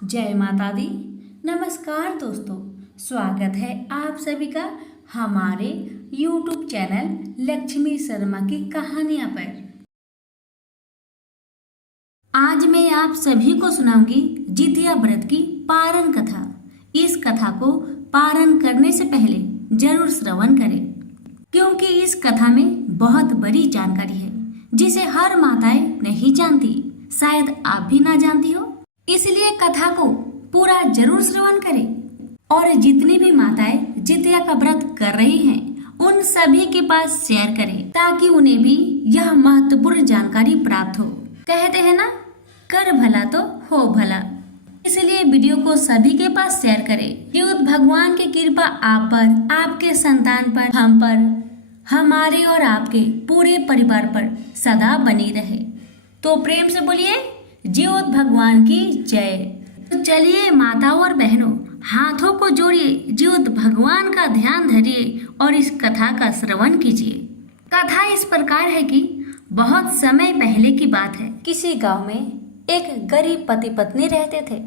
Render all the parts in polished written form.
जय माता दी। नमस्कार दोस्तों, स्वागत है आप सभी का हमारे YouTube चैनल लक्ष्मी शर्मा की कहानियां पर। आज मैं आप सभी को सुनाऊंगी जितिया व्रत की पारण कथा। इस कथा को पारण करने से पहले जरूर श्रवण करें, क्योंकि इस कथा में बहुत बड़ी जानकारी है जिसे हर माताएं नहीं जानती। शायद आप भी ना जानती हो, इसलिए कथा को पूरा जरूर श्रवण करें। और जितनी भी माताएं जितिया का व्रत कर रही हैं, उन सभी के पास शेयर करें, ताकि उन्हें भी यह महत्वपूर्ण जानकारी प्राप्त हो। कहते हैं ना, कर भला तो हो भला। इसलिए वीडियो को सभी के पास शेयर करें कि भगवान की कृपा आप पर, आपके संतान पर, हम पर, हमारे और आपके पूरे परिवार पर सदा बनी रहे। तो प्रेम से बोलिए जीवोत भगवान की जय। तो चलिए माताओं और बहनों, हाथों को जोड़िए, जीवोत भगवान का ध्यान धरिए और इस कथा का श्रवण कीजिए। कथा इस प्रकार है कि बहुत समय पहले की बात है। किसी गांव में एक गरीब पति पत्नी रहते थे,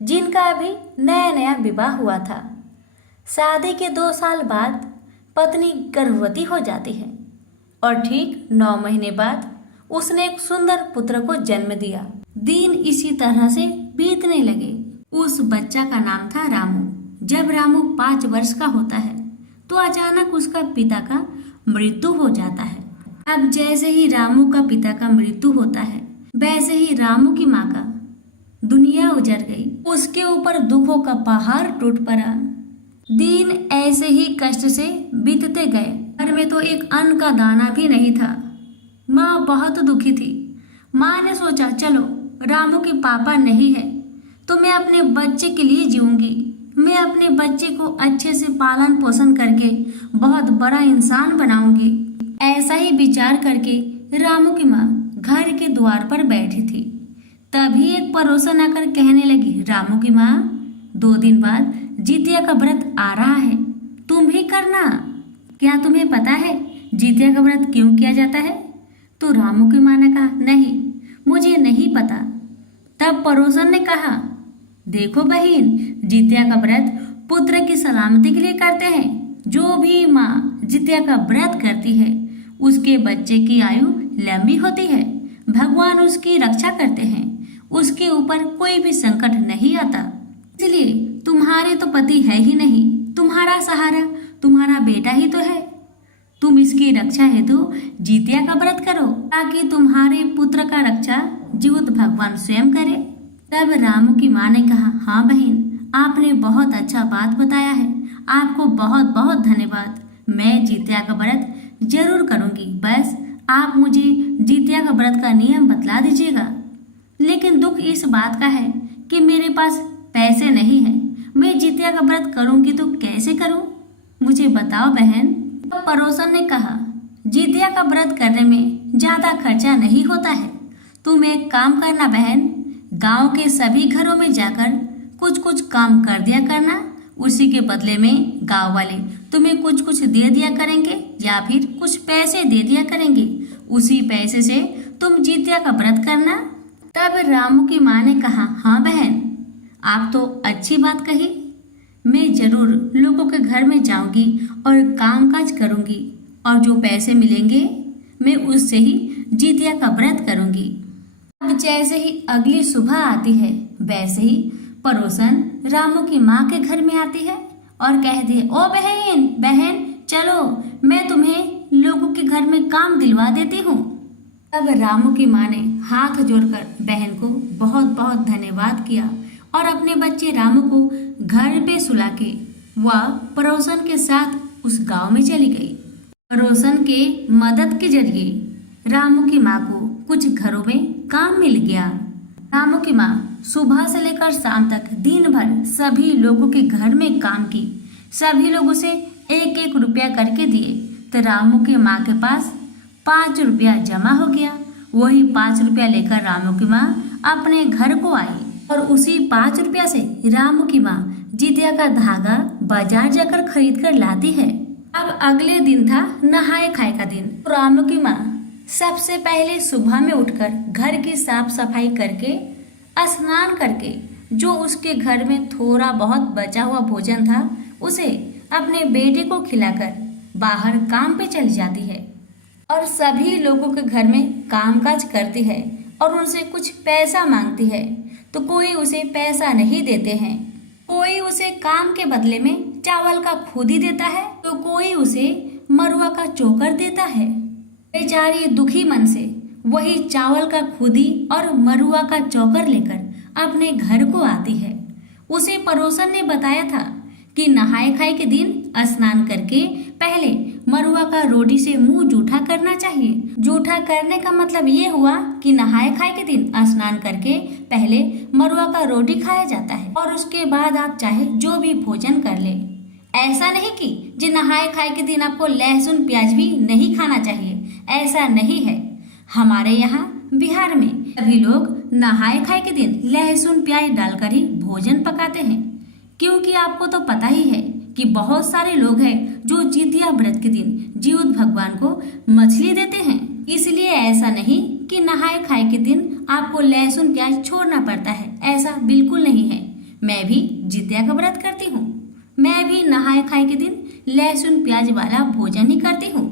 जिनका अभी नया नया विवाह हुआ था। शादी के 2 साल बाद पत्नी गर्भवती हो जाती है और ठीक 9 महीने बाद उसने एक सुंदर पुत्र को जन्म दिया। दिन इसी तरह से बीतने लगे। उस बच्चा का नाम था रामू। जब रामू 5 वर्ष का होता है तो अचानक उसका पिता का मृत्यु हो जाता है। अब जैसे ही रामू का पिता का मृत्यु होता है, वैसे ही रामू की माँ का दुनिया उजड़ गई। उसके ऊपर दुखों का पहाड़ टूट पड़ा। दिन ऐसे ही कष्ट से बीतते गए। घर में तो एक अन्न का दाना भी नहीं था। माँ बहुत दुखी थी। माँ ने सोचा, चलो रामू के पापा नहीं है तो मैं अपने बच्चे के लिए जीऊंगी। मैं अपने बच्चे को अच्छे से पालन पोषण करके बहुत बड़ा इंसान बनाऊंगी। ऐसा ही विचार करके रामू की माँ घर के द्वार पर बैठी थी। तभी एक पड़ोसन आकर कहने लगी, रामू की माँ, 2 दिन बाद जितिया का व्रत आ रहा है, तुम भी करना। क्या तुम्हें पता है जितिया का व्रत क्यों किया जाता है? तो रामू की माँ ने कहा, नहीं, मुझे नहीं पता। तब पड़ोसन ने कहा, देखो बहन, जितिया का व्रत पुत्र की सलामती के लिए करते हैं। जो भी माँ जितिया का व्रत करती है, उसके बच्चे की आयु लंबी होती है। भगवान उसकी रक्षा करते हैं, उसके ऊपर कोई भी संकट नहीं आता। इसलिए तुम्हारे तो पति है ही नहीं, तुम्हारा सहारा तुम्हारा बेटा ही तो है। तुम इसकी रक्षा हेतु जितिया का व्रत करो, ताकि तुम्हारे पुत्र का रक्षा जीवत भगवान स्वयं करे। तब रामू की माँ ने कहा, हाँ बहन, आपने बहुत अच्छा बात बताया है। आपको बहुत बहुत धन्यवाद। मैं जितिया का व्रत जरूर करूंगी। बस आप मुझे जितिया का व्रत का नियम बतला दीजिएगा। लेकिन दुख इस बात का है कि मेरे पास पैसे नहीं है। मैं जितिया का व्रत करूंगी तो कैसे करूं? मुझे बताओ बहन। तो पड़ोसन ने कहा, जितिया का व्रत करने में ज्यादा खर्चा नहीं होता है। तुम एक काम करना बहन, गांव के सभी घरों में जाकर कुछ कुछ काम कर दिया करना। उसी के बदले में गांव वाले तुम्हें कुछ कुछ दे दिया करेंगे या फिर कुछ पैसे दे दिया करेंगे। उसी पैसे से तुम जितिया का व्रत करना। तब रामू की माँ ने कहा, हाँ बहन, आप तो अच्छी बात कही। मैं जरूर लोगों के घर में जाऊंगी और कामकाज करूंगी, और जो पैसे मिलेंगे मैं उससे ही जितिया का व्रत करूंगी। अब जैसे ही अगली सुबह आती है, वैसे ही पड़ोसन रामू की माँ के घर में आती है और कहती है, ओ बहन बहन, चलो मैं तुम्हें लोगों के घर में काम दिलवा देती हूँ। तब रामू की माँ ने हाथ जोड़कर बहन को बहुत बहुत धन्यवाद किया और अपने बच्चे रामू को घर पे सुला के वह पड़ोसन के साथ उस गांव में चली गई। पड़ोसन के मदद के जरिए रामू की माँ को कुछ घरों में काम मिल गया। रामू की माँ सुबह से लेकर शाम तक दिन भर सभी लोगों के घर में काम की। सभी लोग उसे 1-1 रुपया करके दिए, तो रामू की माँ के पास 5 रुपया जमा हो गया। वही 5 रुपया लेकर रामू की माँ अपने घर को आई और उसी 5 रुपया से रामू की माँ जितिया का धागा बाजार जाकर खरीद कर लाती है। अब अगले दिन था नहाए खाए का दिन। रामू की माँ सबसे पहले सुबह में उठकर घर की साफ सफाई करके, स्नान करके जो उसके घर में थोड़ा बहुत बचा हुआ भोजन था उसे अपने बेटे को खिलाकर बाहर काम पे चली जाती है और सभी लोगों के घर में कामकाज करती है और उनसे कुछ पैसा मांगती है, तो कोई उसे पैसा नहीं देते हैं। कोई उसे काम के बदले में चावल का खुदी देता है, तो कोई उसे मरुआ का चोकर देता है। बेचारी दुखी मन से वही चावल का खुदी और मरुआ का चोकर लेकर अपने घर को आती है। उसे पड़ोसन ने बताया था कि नहाए खाए के दिन स्नान करके पहले मरुआ का रोटी से मुंह जूठा करना चाहिए। जूठा करने का मतलब ये हुआ कि नहाए खाए के दिन स्नान करके पहले मरुआ का रोटी खाया जाता है और उसके बाद आप चाहे जो भी भोजन कर ले। ऐसा नहीं कि जो नहाए खाए के दिन आपको लहसुन प्याज भी नहीं खाना चाहिए, ऐसा नहीं है। हमारे यहाँ बिहार में सभी लोग नहाए खाए के दिन लहसुन प्याज डालकर ही भोजन पकाते हैं, क्योंकि आपको तो पता ही है कि बहुत सारे लोग हैं जो जितिया व्रत के दिन जीउत भगवान को मछली देते हैं। इसलिए ऐसा नहीं कि नहाए खाए के दिन आपको लहसुन प्याज छोड़ना पड़ता है, ऐसा बिल्कुल नहीं है। मैं भी जितिया का व्रत करती हूँ, मैं भी नहाए खाए के दिन लहसुन प्याज वाला भोजन ही करती हूँ।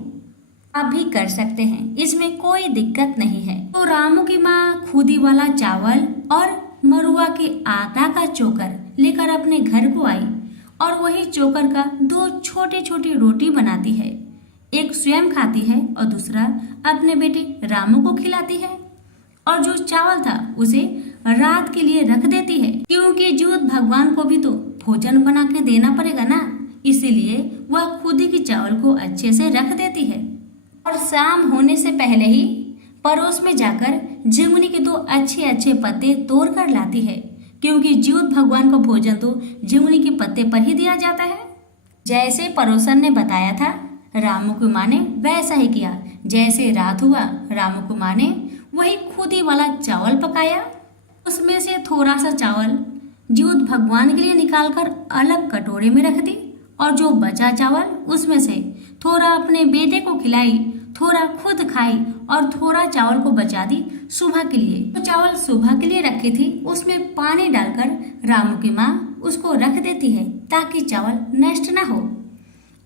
आप भी कर सकते हैं, इसमें कोई दिक्कत नहीं है। तो रामू की माँ खुदी वाला चावल और मरुआ के आटा का चोकर लेकर अपने घर को आई और वही चोकर का 2 छोटे छोटे रोटी बनाती है। एक स्वयं खाती है और दूसरा अपने बेटे रामू को खिलाती है, और जो चावल था उसे रात के लिए रख देती है, क्योंकि जिउत भगवान को भी तो भोजन बना के देना पड़ेगा ना, इसीलिए वह खुद ही चावल को अच्छे से रख देती है। और शाम होने से पहले ही पड़ोस में जाकर झिंगुनी के 2 अच्छे अच्छे पत्ते तोड़ कर लाती है, क्योंकि जिउत भगवान को भोजन तो झिंगुनी के पत्ते पर ही दिया जाता है। जैसे पड़ोसन ने बताया था, रामू की माँ ने वैसा ही किया। जैसे रात हुआ, रामू की माँ ने वही खुदी वाला चावल पकाया। उसमें से थोड़ा सा चावल जिउत भगवान के लिए निकालकर अलग कटोरे में रख दी, और जो बचा चावल उसमें से थोड़ा अपने बेटे को खिलाई, थोड़ा खुद खाई और थोड़ा चावल को बचा दी सुबह के लिए। तो चावल सुबह के लिए रखी थी, उसमें पानी डालकर रामू की माँ उसको रख देती है ताकि चावल नष्ट ना हो।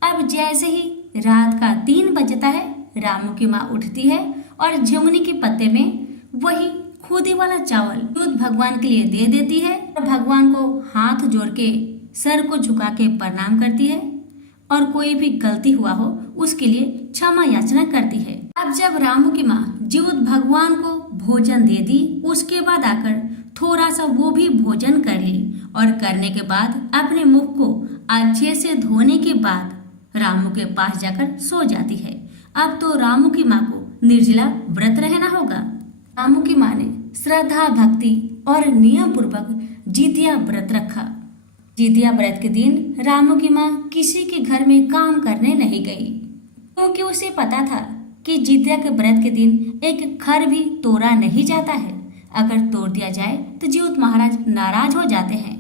अब जैसे ही रात का 3 बजता है, रामू की माँ उठती है और झिंगुनी के पत्ते में वही खुदी वाला चावल जिउत भगवान के लिए दे देती है और भगवान को हाथ जोड़ के सर को झुका के प्रणाम करती है, और कोई भी गलती हुआ हो उसके लिए क्षमा याचना करती है। अब जब रामू की माँ जिउत भगवान को भोजन दे दी, उसके बाद आकर थोड़ा सा वो भी भोजन कर ली, और करने के बाद अपने मुख को अच्छे से धोने के बाद रामू के पास जाकर सो जाती है। अब तो रामू की माँ को निर्जला व्रत रहना होगा। रामू की माँ ने श्रद्धा भक्ति और नियम पूर्वक जितिया व्रत रखा। जितिया व्रत के दिन रामू की माँ किसी के घर में काम करने नहीं गई, क्योंकि उसे पता था कि जितिया के व्रत के दिन एक खर भी तोड़ा नहीं जाता है। अगर तोड़ दिया जाए तो जिउत महाराज नाराज हो जाते हैं।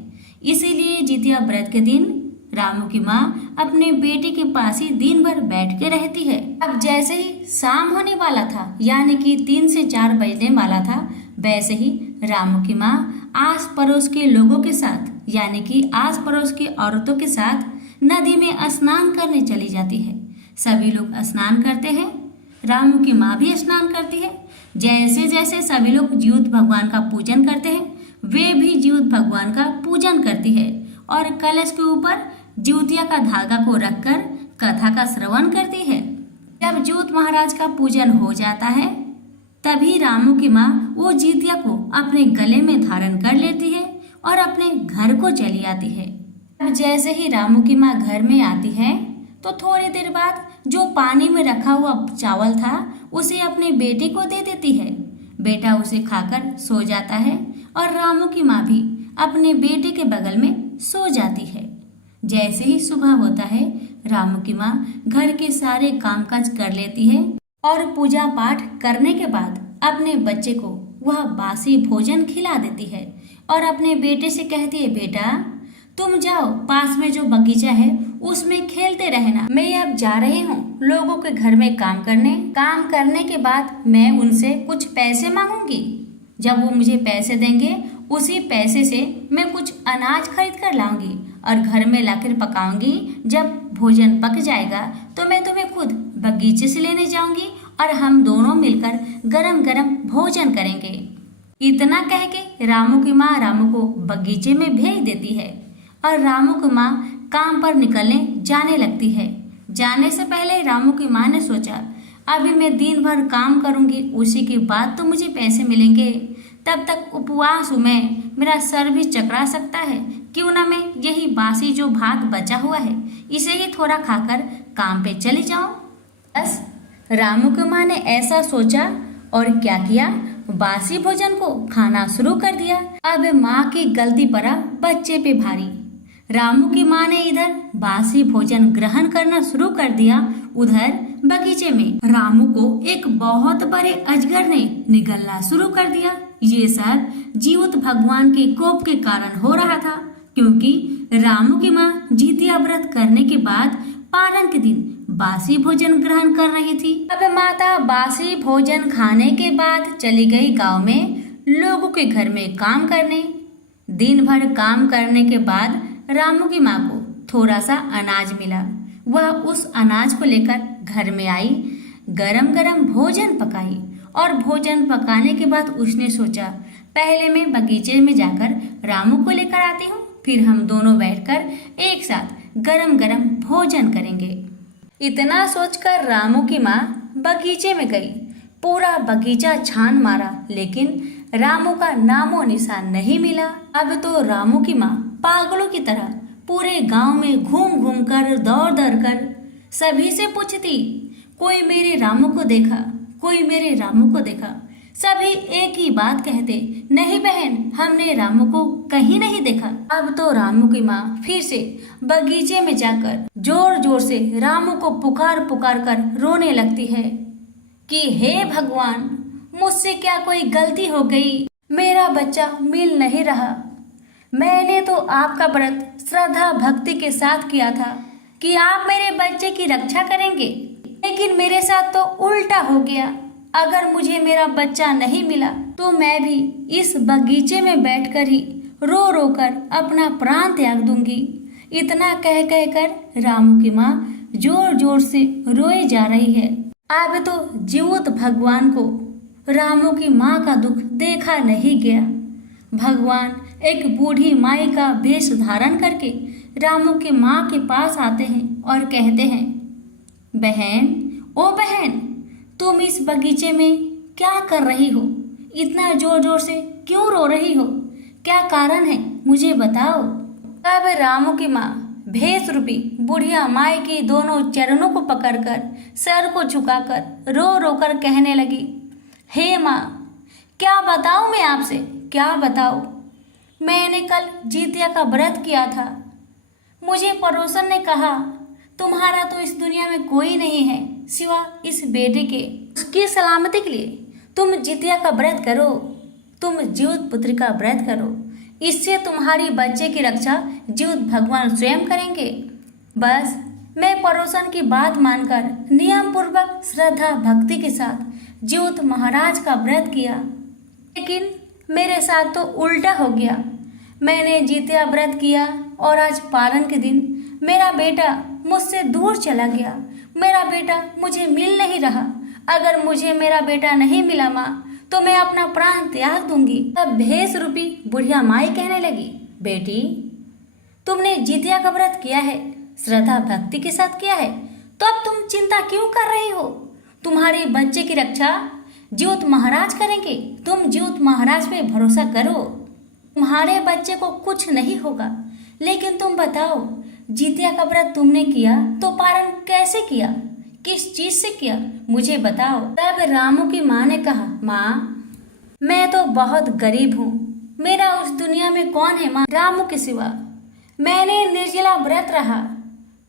इसीलिए जितिया व्रत के दिन रामू की माँ अपने बेटे के पास ही दिन भर बैठ के रहती है। अब जैसे ही शाम होने वाला था, यानी कि 3 से 4 बजने वाला था, वैसे ही रामू की माँ आस पड़ोस के लोगों के साथ, यानी कि आस पड़ोस की औरतों के साथ नदी में स्नान करने चली जाती है। सभी लोग स्नान करते हैं, रामू की माँ भी स्नान करती है। जैसे जैसे सभी लोग जिउत भगवान का पूजन करते हैं, वे भी जिउत भगवान का पूजन करती है और कलश के ऊपर जिउतिया का धागा को रखकर कथा का श्रवण करती है। जब जिउत महाराज का पूजन हो जाता है, तभी रामू की माँ वो जितिया को अपने गले में धारण कर लेती है और अपने घर को चली आती है। अब जैसे ही रामू की माँ घर में आती है, तो थोड़ी देर बाद जो पानी में रखा हुआ चावल था उसे अपने बेटे को दे देती है। बेटा उसे खाकर सो जाता है और रामू की माँ भी अपने बेटे के बगल में सो जाती है। जैसे ही सुबह होता है, रामू की माँ घर के सारे कामकाज कर लेती है और पूजा पाठ करने के बाद अपने बच्चे को वह बासी भोजन खिला देती है और अपने बेटे से कहती है, बेटा तुम जाओ, पास में जो बगीचा है उसमें खेलते रहना, मैं अब जा रही हूँ लोगों के घर में काम करने। काम करने के बाद मैं उनसे कुछ पैसे मांगूंगी, जब वो मुझे पैसे देंगे उसी पैसे से मैं कुछ अनाज खरीद कर लाऊंगी और घर में लाकर पकाऊंगी। जब भोजन पक जाएगा तो मैं तुम्हें खुद बगीचे से लेने जाऊंगी और हम दोनों मिलकर गरम गरम भोजन करेंगे। इतना कह के रामू की माँ रामू को बगीचे में भेज देती है और रामू की माँ काम पर निकलने जाने लगती है। जाने से पहले रामू की माँ ने सोचा, अभी मैं दिन भर काम करूंगी, उसी के बाद तो मुझे पैसे मिलेंगे। तब तक उपवास हूँ मैं, मेरा सर भी चकरा सकता है। क्यों ना मैं यही बासी जो भात बचा हुआ है इसे ही थोड़ा खाकर काम पे चली जाऊं। बस रामू की माँ ने ऐसा सोचा और क्या किया, बासी भोजन को खाना शुरू कर दिया। अब माँ की गलती पड़ा बच्चे पे भारी। रामू की माँ ने इधर बासी भोजन ग्रहण करना शुरू कर दिया, उधर बगीचे में रामू को एक बहुत बड़े अजगर ने निगलना शुरू कर दिया। ये सब जीवित भगवान के कोप के कारण हो रहा था, क्योंकि रामू की माँ जितिया व्रत करने के बाद पारण के दिन बासी भोजन ग्रहण कर रही थी। अब माता बासी भोजन खाने के बाद चली गई गांव में लोगों के घर में काम करने। दिन भर काम करने के बाद रामू की माँ को थोड़ा सा अनाज मिला। वह उस अनाज को लेकर घर में आई, गरम गरम भोजन पकाई और भोजन पकाने के बाद उसने सोचा, पहले मैं बगीचे में जाकर रामू को लेकर आती हूँ, फिर हम दोनों बैठकर एक साथ गरम गरम भोजन करेंगे। इतना सोचकर रामू की माँ बगीचे में गई। पूरा बगीचा छान मारा, लेकिन रामू का नामो निशान नहीं मिला। अब तो रामू की माँ पागलों की तरह पूरे गांव में घूम घूम कर दौड़ दौड़ कर सभी से पूछती, कोई मेरे रामू को देखा, कोई मेरे रामू को देखा। सभी एक ही बात कहते, नहीं बहन, हमने रामू को कहीं नहीं देखा। अब तो रामू की माँ फिर से बगीचे में जाकर जोर जोर से रामू को पुकार पुकार कर रोने लगती है कि हे भगवान, मुझसे क्या कोई गलती हो गई, मेरा बच्चा मिल नहीं रहा। मैंने तो आपका व्रत श्रद्धा भक्ति के साथ किया था कि आप मेरे बच्चे की रक्षा करेंगे, लेकिन मेरे साथ तो उल्टा हो गया। अगर मुझे मेरा बच्चा नहीं मिला तो मैं भी इस बगीचे में बैठकर ही रो रो कर अपना प्राण त्याग दूंगी। इतना कह कह कर रामू की माँ जोर जोर से रोए जा रही है। अब तो जीवित भगवान को रामू की माँ का दुख देखा नहीं गया। भगवान एक बूढ़ी माई का वेश धारण करके रामू की माँ के पास आते हैं और कहते हैं, बहन, ओ बहन, तुम इस बगीचे में क्या कर रही हो? इतना जोर जोर से क्यों रो रही हो? क्या कारण है, मुझे बताओ। अब रामू की माँ भेष रूपी बुढ़िया माई की दोनों चरणों को पकड़कर सर को झुकाकर रो रो कर कहने लगी, हे माँ, क्या बताऊं मैं आपसे, क्या बताऊं। मैंने कल जितिया का व्रत किया था। मुझे पड़ोसन ने कहा, तुम्हारा तो इस दुनिया में कोई नहीं है सिवा इस बेटे के। उसकी सलामती के लिए तुम जितिया का व्रत करो, तुम जीवित पुत्री का व्रत करो। इससे तुम्हारी बच्चे की रक्षा जीवित भगवान स्वयं करेंगे। बस मैं पड़ोसन की बात मानकर नियम पूर्वक श्रद्धा भक्ति के साथ जीवित महाराज का व्रत किया, लेकिन मेरे साथ तो उल्टा हो गया। मैंने जितिया व्रत किया और आज पारण के दिन मेरा बेटा मुझसे दूर चला गया। मेरा बेटा मुझे मिल नहीं रहा। अगर मुझे मेरा बेटा नहीं मिला माँ, तो मैं अपना प्राण त्याग दूंगी। तब भेष रूपी बुढ़िया माई कहने लगी, बेटी, तुमने जितिया का व्रत किया है, श्रद्धा भक्ति के साथ किया है, तो अब तुम चिंता क्यों कर रही हो? तुम्हारे बच्चे की रक्षा जीवित महाराज करेंगे। तुम जीवित महाराज पे भरोसा करो, तुम्हारे बच्चे को कुछ नहीं होगा। लेकिन तुम बताओ, जितिया का व्रत तुमने किया तो पारण कैसे किया, किस चीज से किया, मुझे बताओ। तब रामू की माँ ने कहा, माँ, मैं तो बहुत गरीब हूँ, मेरा उस दुनिया में कौन है माँ रामू के सिवा। मैंने निर्जला व्रत रहा।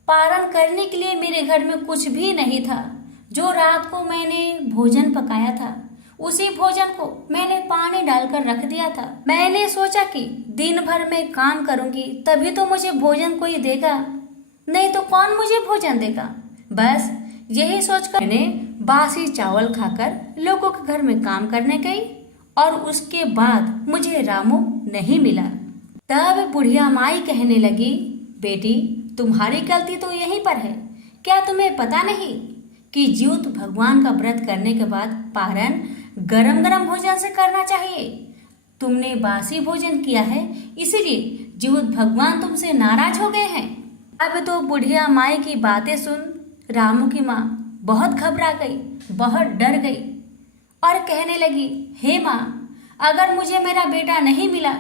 पारण करने के लिए मेरे घर में कुछ भी नहीं था। जो रात को मैंने भोजन पकाया था, उसी भोजन को मैंने पानी डालकर रख दिया था। मैंने सोचा कि दिन भर मैं काम करूंगी तभी तो मुझे भोजन कोई देगा, नहीं तो कौन मुझे भोजन देगा। बस यही सोचकर मैंने बासी चावल खाकर लोगों के घर में काम करने गई और उसके बाद मुझे रामू नहीं मिला। तब बुढ़िया माई कहने लगी, बेटी तुम्हारी गलती तो यहीं पर है। क्या तुम्हें पता नहीं कि ज्योत भगवान का व्रत करने के बाद पारण गरम गरम भोजन से करना चाहिए। तुमने बासी भोजन किया है, इसीलिए ज्योत भगवान तुमसे नाराज हो गए हैं। अब तो बुढ़िया माई की बातें सुन रामू की माँ बहुत घबरा गई, बहुत डर गई और कहने लगी, हे माँ, अगर मुझे मेरा बेटा नहीं मिला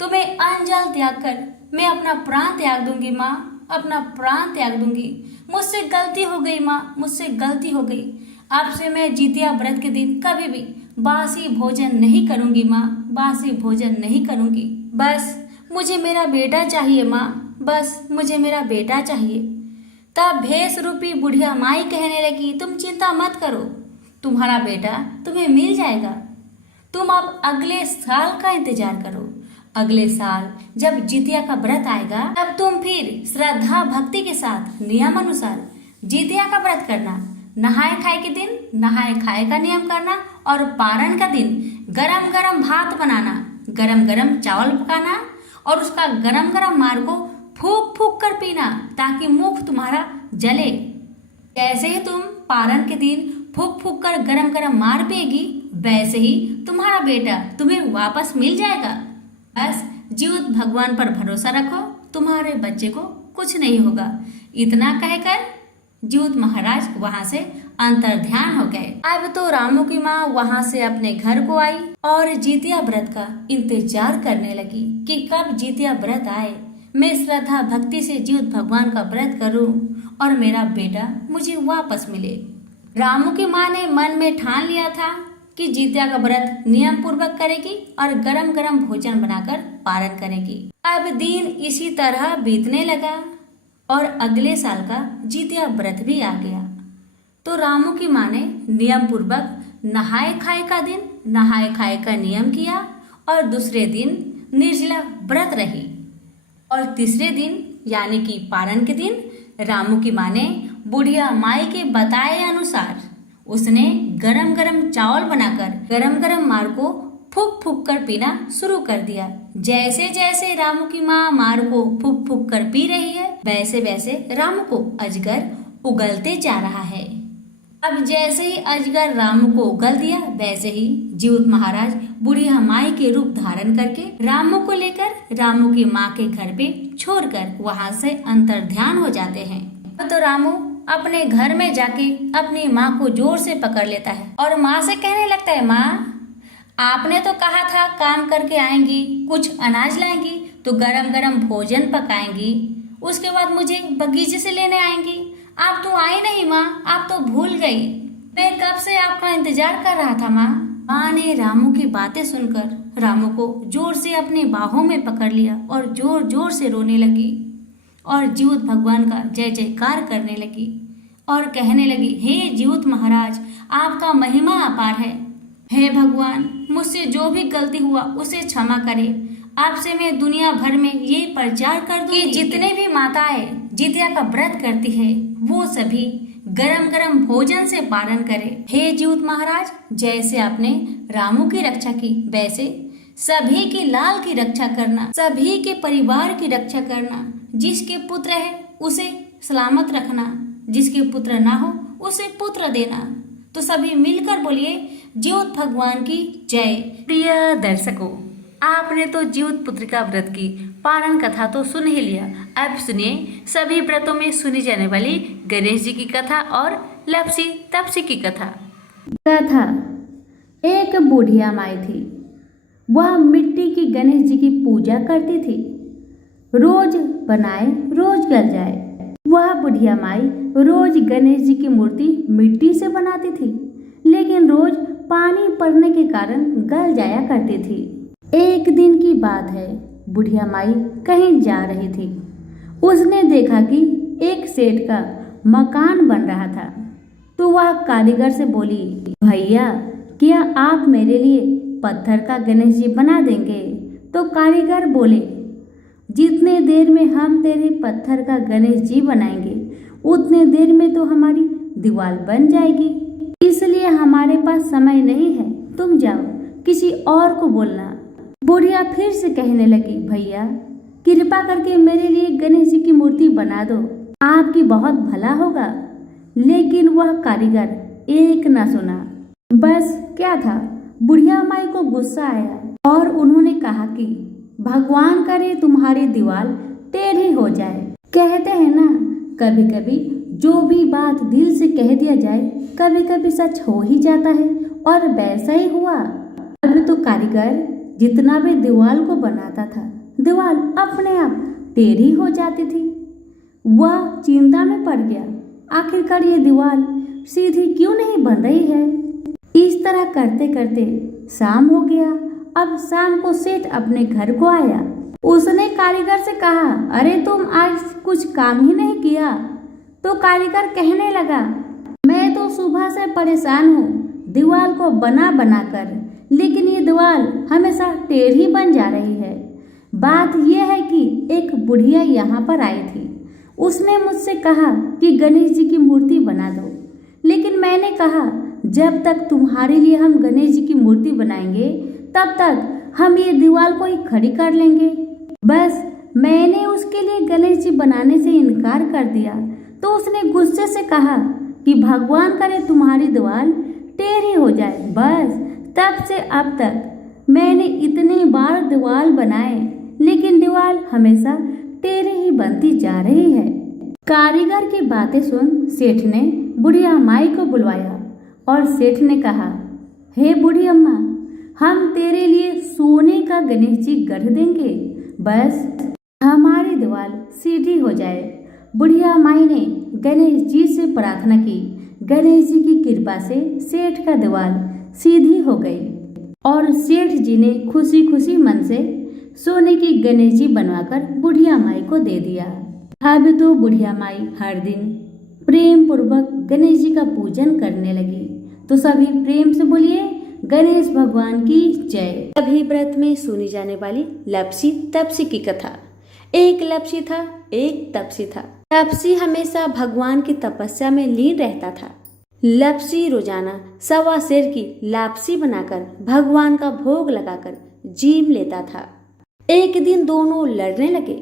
तो मैं अन्न जल त्याग कर मैं अपना प्राण त्याग दूंगी माँ, अपना प्राण त्याग दूंगी। मुझसे गलती हो गई माँ, मुझसे गलती हो गई। अब से मैं जितिया व्रत के दिन कभी भी बासी भोजन नहीं करूंगी माँ, बासी भोजन नहीं करूंगी। बस मुझे मेरा बेटा चाहिए माँ, बस मुझे मेरा बेटा चाहिए। तब भैंस रूपी बुढ़िया माई कहने लगी, तुम चिंता मत करो, तुम्हारा बेटा तुम्हें मिल जाएगा। तुम अब अगले साल का इंतजार करो। अगले साल जब जितिया का व्रत आएगा तब तुम फिर श्रद्धा भक्ति के साथ नियम अनुसार जितिया का व्रत करना। नहाए खाए के दिन नहाए खाए का नियम करना और पारण का दिन गरम गरम भात बनाना, गरम गरम चावल पकाना और उसका गरम गरम मार को फूक फूक कर पीना ताकि मुख तुम्हारा जले। जैसे ही तुम पारण के दिन फूक फूक कर गरम गरम मार पिएगी, वैसे ही तुम्हारा बेटा तुम्हें वापस मिल जाएगा। बस ज्योत भगवान पर भरोसा रखो, तुम्हारे बच्चे को कुछ नहीं होगा। इतना कहकर ज्योत महाराज वहां से अंतर्ध्यान हो गए। अब तो रामू की माँ वहां से अपने घर को आई और जितिया व्रत का इंतजार करने लगी कि कब जितिया व्रत आए, मैं श्रद्धा भक्ति से ज्योत भगवान का व्रत करूं और मेरा बेटा मुझे वापस मिले। रामू की माँ ने मन में ठान लिया था कि जितिया का व्रत नियम पूर्वक करेगी और गरम गरम भोजन बनाकर पारण करेगी। अब दिन इसी तरह बीतने लगा और अगले साल का जितिया व्रत भी आ गया। तो रामू की माँ ने नियम पूर्वक नहाए खाए का दिन नहाए खाए का नियम किया और दूसरे दिन निर्जला व्रत रही और तीसरे दिन यानी कि पारण के दिन रामू की माँ ने बुढ़िया माई के बताए अनुसार उसने गरम गरम चावल बनाकर गरम गरम मार को फूक फूक कर पीना शुरू कर दिया। जैसे जैसे रामू की माँ मार को फूक फूक कर पी रही है, वैसे वैसे रामू को अजगर उगलते जा रहा है। अब जैसे ही अजगर रामू को उगल दिया, वैसे ही ज्योत महाराज बुढ़िया माई के रूप धारण करके रामू को लेकर रामू की माँ के घर पे छोड़कर वहाँ से अंतर्ध्यान हो जाते हैं। तो रामू अपने घर में जाके अपनी माँ को जोर से पकड़ लेता है और माँ से कहने लगता है, माँ आपने तो कहा था काम करके आएंगी, कुछ अनाज लाएंगी तो गरम गरम भोजन पकाएंगी, उसके बाद मुझे बगीचे से लेने आएंगी। आप तो आई नहीं माँ, आप तो भूल गई। मैं कब से आपका इंतजार कर रहा था माँ। माँ ने रामू की बातें सुनकर रामू को जोर से अपने बाहों में पकड़ लिया और जोर जोर से रोने लगी और ज्योत भगवान का जय जयकार करने लगी और कहने लगी, हे ज्योत महाराज, आपका महिमा अपार है। हे भगवान, मुझसे जो भी गलती हुआ उसे क्षमा करे। आपसे मैं दुनिया भर में ये प्रचार कर दूं कि जितने भी माताएं जितिया का व्रत करती है वो सभी गरम गरम भोजन से पारण करे। हे ज्योत महाराज, जैसे आपने रामू की रक्षा की, वैसे सभी की लाल की रक्षा करना, सभी के परिवार की रक्षा करना। जिसके पुत्र है उसे सलामत रखना, जिसके पुत्र ना हो उसे पुत्र देना। तो सभी मिलकर बोलिए, ज्योत भगवान की जय। प्रिय दर्शकों, आपने तो ज्योत पुत्र का व्रत की पारण कथा तो सुन ही लिया। अब सुनिए सभी व्रतों में सुनी जाने वाली गणेश जी की कथा और लपसी तपसी की कथा। कथा। एक बुढ़िया माई थी। वह मिट्टी की गणेश जी की पूजा करती थी। रोज बनाए रोज गल जाए। वह बुढ़िया माई रोज गणेश जी की मूर्ति मिट्टी से बनाती थी, लेकिन रोज पानी पड़ने के कारण गल जाया करती थी। एक दिन की बात है, बुढ़िया माई कहीं जा रही थी। उसने देखा कि एक सेठ का मकान बन रहा था, तो वह कारीगर से बोली, भैया क्या आप मेरे लिए पत्थर का गणेश जी बना देंगे? तो कारीगर बोले, जितने देर में हम तेरे पत्थर का गणेश जी बनाएंगे उतने देर में तो हमारी दीवार बन जाएगी, इसलिए हमारे पास समय नहीं है, तुम जाओ किसी और को बोलना। बुढ़िया फिर से कहने लगी, भैया कृपा करके मेरे लिए गणेश जी की मूर्ति बना दो, आपकी बहुत भला होगा। लेकिन वह कारीगर एक न सुना। बस क्या था, बुढ़िया माई को गुस्सा आया और उन्होंने कहा कि भगवान करे तुम्हारी दीवार टेढ़ी हो जाए। कहते हैं ना, कभी कभी जो भी बात दिल से कह दिया जाए कभी कभी सच हो ही जाता है, और वैसा ही हुआ। अब तो कारीगर जितना भी दीवार को बनाता था, दीवार अपने आप टेढ़ी हो जाती थी। वह चिंता में पड़ गया, आखिरकार ये दीवार सीधी क्यों नहीं बन रही है। इस तरह करते करते शाम हो गया। अब शाम को सेठ अपने घर को आया। उसने कारीगर से कहा, अरे तुम आज कुछ काम ही नहीं किया। तो कारीगर कहने लगा, मैं तो सुबह से परेशान हूँ दीवार को बना बना कर, लेकिन ये दीवार हमेशा टेढ़ी बन जा रही है। बात यह है कि एक बुढ़िया यहाँ पर आई थी। उसने मुझसे कहा कि गणेश जी की मूर्ति बना दो, लेकिन मैंने कहा जब तक तुम्हारे लिए हम गणेश जी की मूर्ति बनाएंगे तब तक हम ये दीवार को ही खड़ी कर लेंगे। बस मैंने उसके लिए गणेश जी बनाने से इनकार कर दिया तो उसने गुस्से से कहा कि भगवान करे तुम्हारी दीवार टेढ़ी हो जाए। बस तब से अब तक मैंने इतने बार दीवार बनाए, लेकिन दीवार हमेशा टेढ़ी ही बनती जा रही है। कारीगर की बातें सुन सेठ ने बुढ़िया माई को बुलवाया और सेठ ने कहा, हे बूढ़ी अम्मा, हम तेरे लिए सोने का गणेश जी गढ़ देंगे, बस हमारी दीवार सीधी हो जाए। बुढ़िया माई ने गणेश जी से प्रार्थना की। गणेश जी की कृपा से सेठ का दीवार सीधी हो गई और सेठ जी ने खुशी खुशी मन से सोने की गणेश जी बनवाकर बुढ़िया माई को दे दिया। अब तो बुढ़िया माई हर दिन प्रेम पूर्वक गणेश जी का पूजन करने लगी। तो सभी प्रेम से बोलिए गणेश भगवान की जय। सभी व्रत में सुनी जाने वाली लपसी तपसी की कथा। एक लपसी था, एक तपसी था। तपसी हमेशा भगवान की तपस्या में लीन रहता था। लपसी रोजाना 1.25 सेर की लापसी बनाकर भगवान का भोग लगाकर जीम लेता था। एक दिन दोनों लड़ने लगे।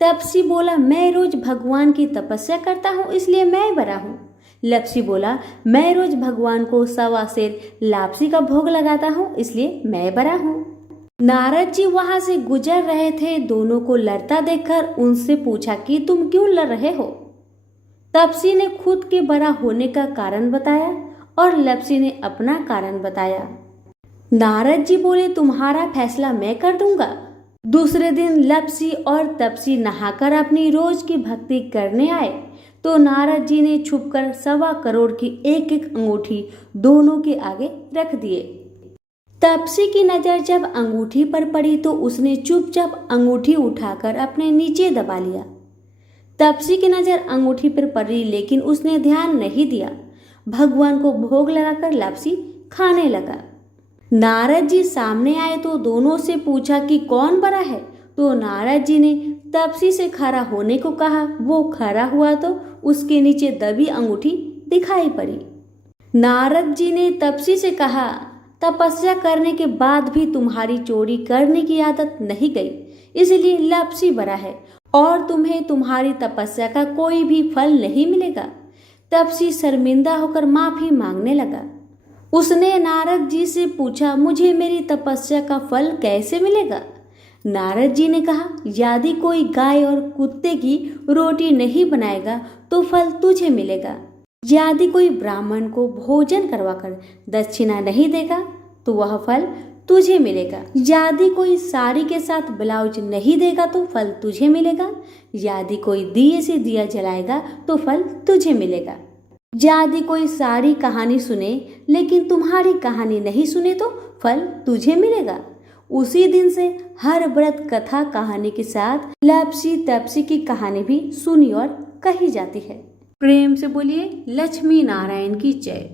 तपसी बोला, मैं रोज भगवान की तपस्या करता हूँ इसलिए मैं बड़ा हूँ। लपसी बोला, मैं रोज भगवान को 1.25 सेर लापसी का भोग लगाता हूँ इसलिए मैं बड़ा हूँ। नारद जी वहां से गुजर रहे थे। दोनों को लड़ता देखकर उनसे पूछा कि तुम क्यों लड़ रहे हो। तपसी ने खुद के बड़ा होने का कारण बताया और लपसी ने अपना कारण बताया। नारद जी बोले, तुम्हारा फैसला मैं कर दूंगा। दूसरे दिन लपसी और तपसी नहाकर अपनी रोज की भक्ति करने आए तो नारद जी ने छुपकर 1.25 करोड़ की एक एक अंगूठी दोनों के आगे रख दिए। तपसी की नजर जब अंगूठी पर पड़ी तो उसने चुपचाप अंगूठी उठाकर अपने नीचे दबा लिया। तपसी की नजर अंगूठी पर पड़ी लेकिन उसने ध्यान नहीं दिया। भगवान को भोग लगाकर लपसी खाने लगा। नारद जी सामने आए तो दोनों से पूछा कि कौन बड़ा है। तो नारद जी ने तपसी से खड़ा होने को कहा। वो खड़ा हुआ तो उसके नीचे दबी अंगूठी दिखाई पड़ी। नारद जी ने तपसी से कहा, तपस्या करने के बाद भी तुम्हारी चोरी करने की आदत नहीं गई, इसलिए लपसी बड़ा है और तुम्हें तुम्हारी तपस्या का कोई भी फल नहीं मिलेगा। तपसी शर्मिंदा होकर माफी मांगने लगा। उसने नारद जी से पूछा, मुझे मेरी तपस्या का फल कैसे मिलेगा। नारद जी ने कहा, यदि कोई गाय और कुत्ते की रोटी नहीं बनाएगा तो फल तुझे मिलेगा। यदि कोई ब्राह्मण को भोजन करवाकर दक्षिणा नहीं देगा तो वह फल तुझे मिलेगा। यदि कोई साड़ी के साथ ब्लाउज नहीं देगा तो फल तुझे मिलेगा। यदि कोई दिए से दिया जलाएगा तो फल तुझे मिलेगा। यदि कोई सारी कहानी सुने लेकिन तुम्हारी कहानी नहीं सुने तो फल तुझे मिलेगा। उसी दिन से हर व्रत कथा कहानी के साथ लपसी तपसी की कहानी भी सुनी और कही जाती है। प्रेम से बोलिए लक्ष्मी नारायण की जय।